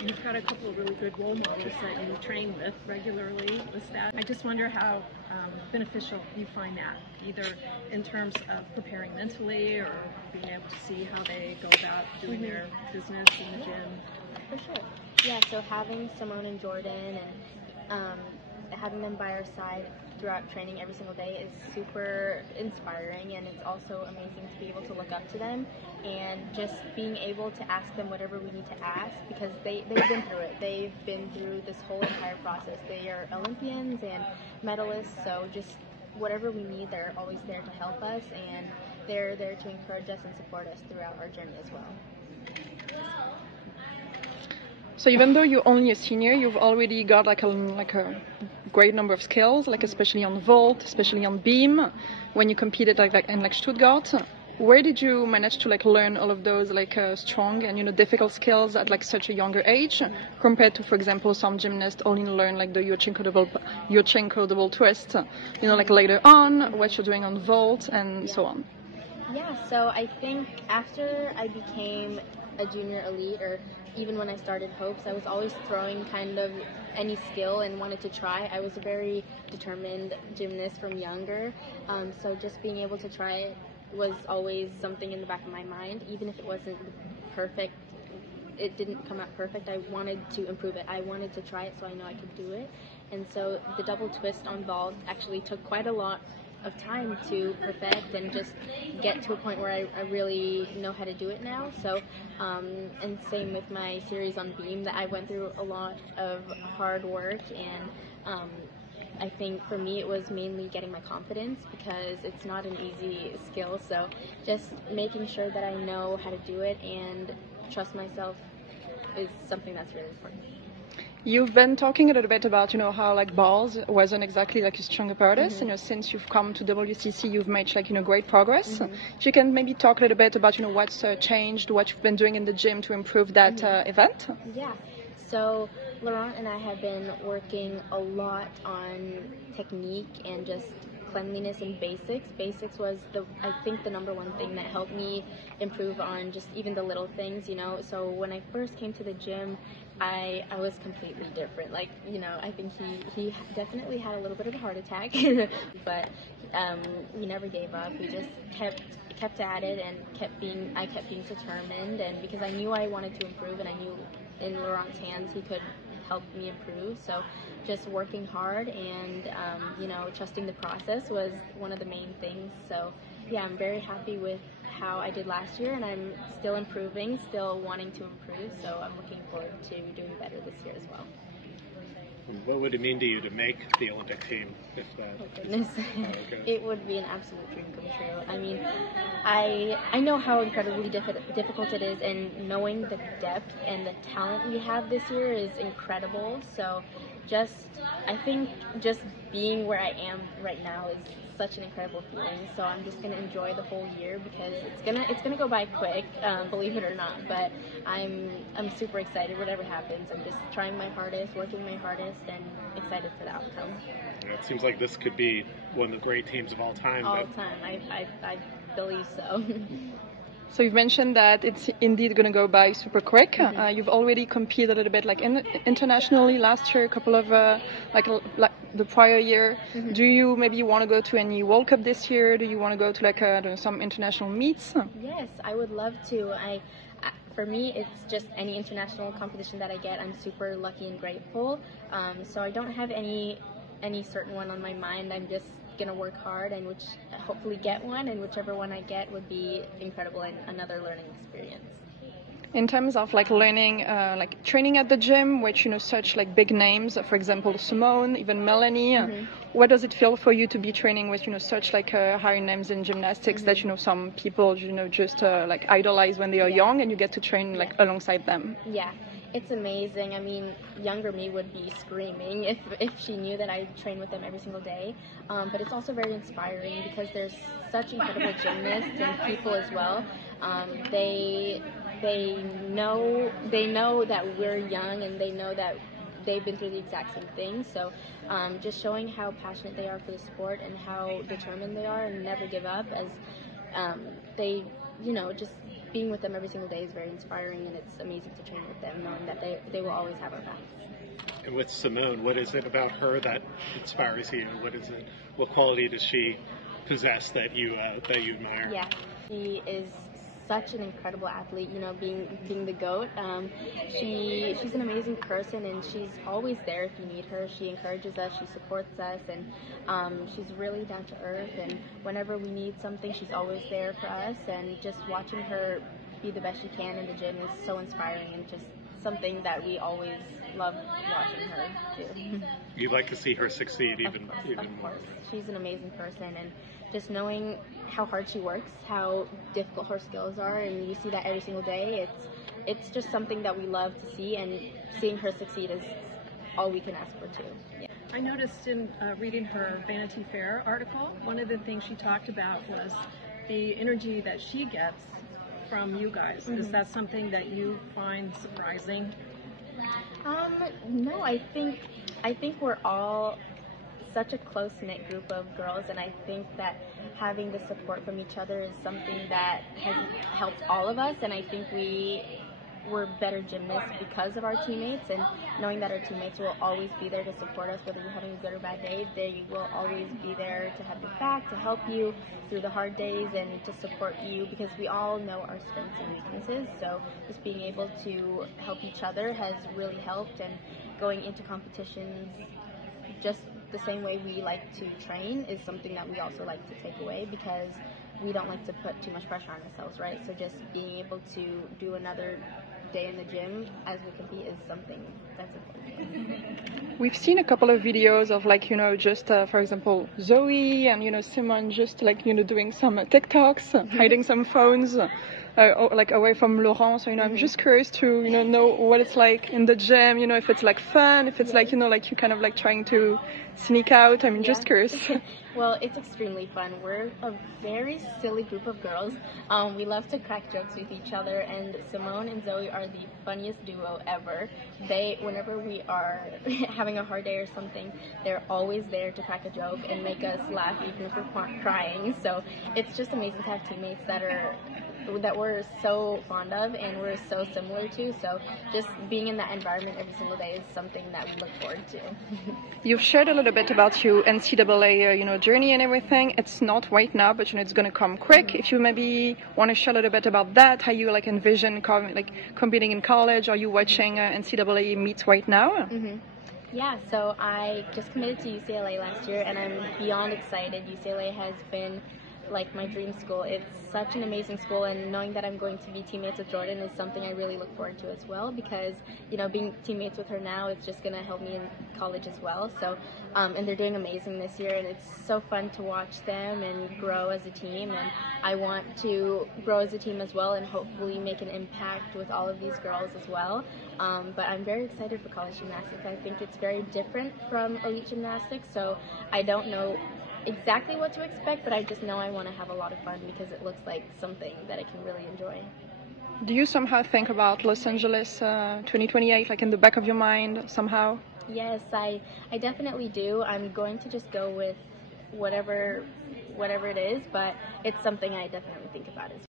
you've got a couple of really good role models that you train with regularly with that. I just wonder how beneficial you find that, either in terms of preparing mentally or being able to see how they go about doing their business in the gym. For sure. Yeah, so having Simone and Jordan and having them by our side throughout training every single day is super inspiring, and it's also amazing to be able to look up to them and just being able to ask them whatever we need to ask, because they've been through it. They've been through this whole entire process. They are Olympians and medalists, so just whatever we need, they're always there to help us, and they're there to encourage us and support us throughout our journey as well. So even though you're only a senior, you've already got like a great number of skills, like especially on vault, especially on beam. When you competed like in Stuttgart, where did you manage to learn all of those strong and difficult skills at such a younger age, compared to, for example, some gymnasts only learn the Yurchenko double twist, later on, what you're doing on vault and so on. Yeah, so I think after I became a junior elite, or even when I started Hopes, I was always throwing kind of any skill and wanted to try. I was a very determined gymnast from younger, so just being able to try it was always something in the back of my mind. Even if it wasn't perfect, it didn't come out perfect, I wanted to improve it. I wanted to try it so I know I could do it. And so the double twist on vault actually took quite a lot of time to perfect and just get to a point where I really know how to do it now. So and same with my series on beam, that I went through a lot of hard work, and I think for me it was mainly getting my confidence, because it's not an easy skill. So just making sure that I know how to do it and trust myself is something that's really important. You've been talking a little bit about, how balls wasn't exactly a stronger part of us. Since you've come to WCC, you've made great progress. If you can maybe talk a little bit about, what's changed, what you've been doing in the gym to improve that event. Yeah. So Laurent and I have been working a lot on technique and just cleanliness and basics. Basics was I think the number one thing that helped me improve on just even the little things, So when I first came to the gym, I was completely different. I think he definitely had a little bit of a heart attack, but we never gave up. We just kept at it and I kept being determined, and because I knew I wanted to improve, and I knew in Laurent's hands he could help me improve. So just working hard and trusting the process was one of the main things. So yeah, I'm very happy with how I did last year, and I'm still improving, still wanting to improve, so I'm looking forward to doing better this year as well. What would it mean to you to make the Olympic team? If that, oh goodness, it would be an absolute dream come true. I mean, I know how incredibly difficult it is, and knowing the depth and the talent we have this year is incredible. So I think just being where I am right now is such an incredible feeling. So I'm just gonna enjoy the whole year, because it's gonna go by quick, believe it or not. But I'm super excited. Whatever happens, I'm just trying my hardest, working my hardest, and excited for the outcome. Yeah, it seems like this could be one of the great teams of all time. All time, I believe so. So you've mentioned that it's indeed going to go by super quick. You've already competed a little bit internationally last year, a couple of the prior year. Do you maybe want to go to any World Cup this year? Do you want to go to some international meets? Yes, I would love to. For me, it's just any international competition that I get, I'm super lucky and grateful. So I don't have any certain one on my mind. I'm just gonna work hard and hopefully get one, and whichever one I get would be incredible and another learning experience. In terms of learning, training at the gym, which such big names, for example Simone, even Melanie, what does it feel for you to be training with such high names in gymnastics that some people just idolize when they are young, and you get to train alongside them? Yeah. It's amazing. I mean, younger me would be screaming if she knew that I train with them every single day. But it's also very inspiring, because there's such incredible gymnasts and people as well. They know that we're young, and they know that they've been through the exact same thing. So just showing how passionate they are for the sport and how determined they are and never give up, as they just being with them every single day is very inspiring, and it's amazing to train with them, knowing that they will always have our backs. And with Simone, what is it about her that inspires you? What is it? What quality does she possess that you admire? Yeah, she is such an incredible athlete, you know, being the GOAT. She's an amazing person, and she's always there if you need her. She encourages us, she supports us, and she's really down to earth, and whenever we need something, she's always there for us, and just watching her be the best she can in the gym is so inspiring, and just something that we always love watching her do. You'd like to see her succeed even more. She's an amazing person, and just knowing how hard she works, how difficult her skills are, and you see that every single day. It's just something that we love to see, and seeing her succeed is all we can ask for too. Yeah. I noticed in reading her Vanity Fair article, one of the things she talked about was the energy that she gets from you guys. Mm-hmm. Is that something that you find surprising? No, I think we're all such a close-knit group of girls, and I think that having the support from each other is something that has helped all of us, and I think we're better gymnasts because of our teammates, and knowing that our teammates will always be there to support us, whether you're having a good or bad day, they will always be there to have your back, to help you through the hard days, and to support you, because we all know our strengths and weaknesses. So just being able to help each other has really helped, and going into competitions just the same way we like to train is something that we also like to take away, because we don't like to put too much pressure on ourselves, right? So just being able to do another day in the gym as we compete is something that's important. We've seen a couple of videos of, like, you know, just for example Zoe and, you know, Simone just, like, you know, doing some TikToks, hiding some phones like away from Laurent. So, you know, I'm just curious to, you know what it's like in the gym, you know, if it's like fun, if it's like, you know, like you kind of like trying to sneak out. I mean, just curious. Well, it's extremely fun. We're a very silly group of girls. We love to crack jokes with each other, and Simone and Zoe are the funniest duo ever. Whenever we are having a hard day or something, they're always there to crack a joke and make us laugh even if we're crying. So it's just amazing to have teammates that we're so fond of and we're so similar to. So just being in that environment every single day is something that we look forward to. You've shared a little bit about your NCAA you know, journey and everything. It's not right now, but, you know, it's going to come quick. If you maybe want to share a little bit about that, how you like envision competing in college. Are you watching NCAA meets right now? Mm-hmm. Yeah, so I just committed to UCLA last year, and I'm beyond excited. UCLA has been like my dream school. It's such an amazing school, and knowing that I'm going to be teammates with Jordan is something I really look forward to as well, because, you know, being teammates with her now, it's just going to help me in college as well. So and they're doing amazing this year, and it's so fun to watch them and grow as a team, and I want to grow as a team as well and hopefully make an impact with all of these girls as well. But I'm very excited for college gymnastics. I think it's very different from elite gymnastics, so I don't know exactly what to expect, but I just know I want to have a lot of fun because it looks like something that I can really enjoy. Do you somehow think about Los Angeles 2028, like in the back of your mind somehow? Yes, I definitely do. I'm going to just go with whatever it is, but it's something I definitely think about as well.